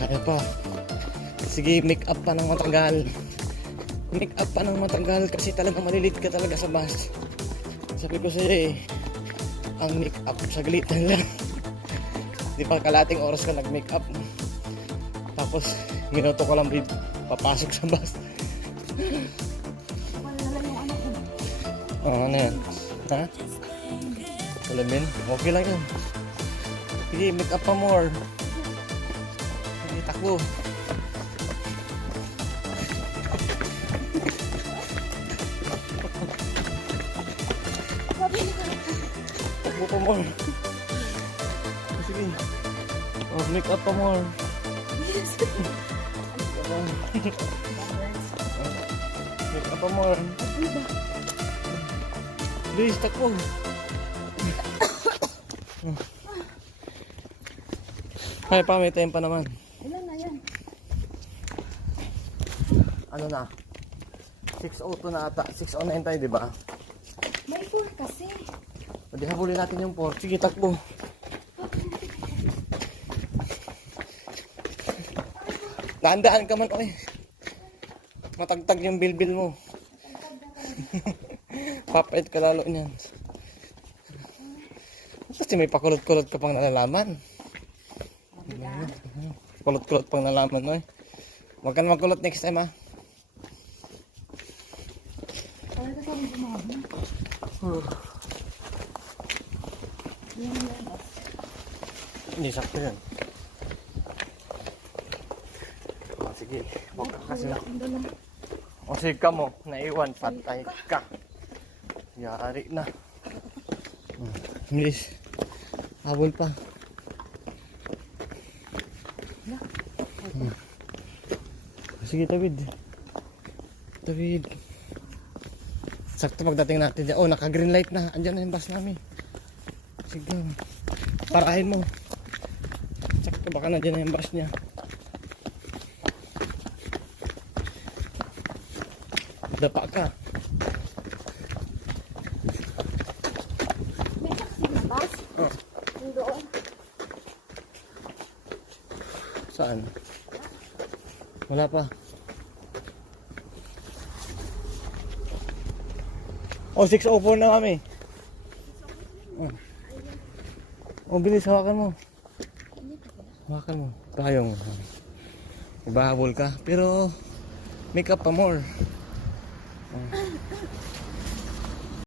Kaya pa. Sige, make up pa ng matagal. Make up pa ng matagal kasi talaga malilit ka talaga sa bus. Sabi ko sa'yo ang make up saglitan lang. Di ba kalating oras ka nag-make up. Tapos, minuto ko lang papasok sa bus. Ano yan? Ha? Alamin? Okay lang yun. Sige, make up pa more. Sige, takbo. Takbo pa more. Sige. Oh, make up pa more. Make up pa more. Bilis, takbo. Ay pa, may time pa naman. Ilan na yan? Ano na? 6:02 na ata. 6:09 tayo, di ba? May 4 kasi. Hindi, habulin natin yung 4. Sige, takbo. Daan-daan ka man, oy. Matagtag yung bilbil mo. Papait ka lalo niyan. Kasi may pakulot-kulot ka pang nalalaman. Kulot-kulot pang nalaman mo, eh. Huwag ka na magkulot next time, ha. Talaga sa mga bumabi. Hindi, sakto yan. Oh, sige, huwag ka kasi. O sige ka mo, naiwan, patay ka. Yari na. Bilis. Habol pa. Sige, tawid. Tawid. Sakto pagdating natin dyan. Oh, naka-green light na. Andyan na yung bus namin. Sige. Parahin mo. Sakto, baka nandiyan na yung bus niya. Dapa ka. May taxi na bus? Oh. Yung doon. Saan? Wala pa. Oh, 6:04 na kami. Oh, bilis, hawakan mo. Hawakan mo. Tayong. Ibahabol ka. Pero, make up pa more. Oh.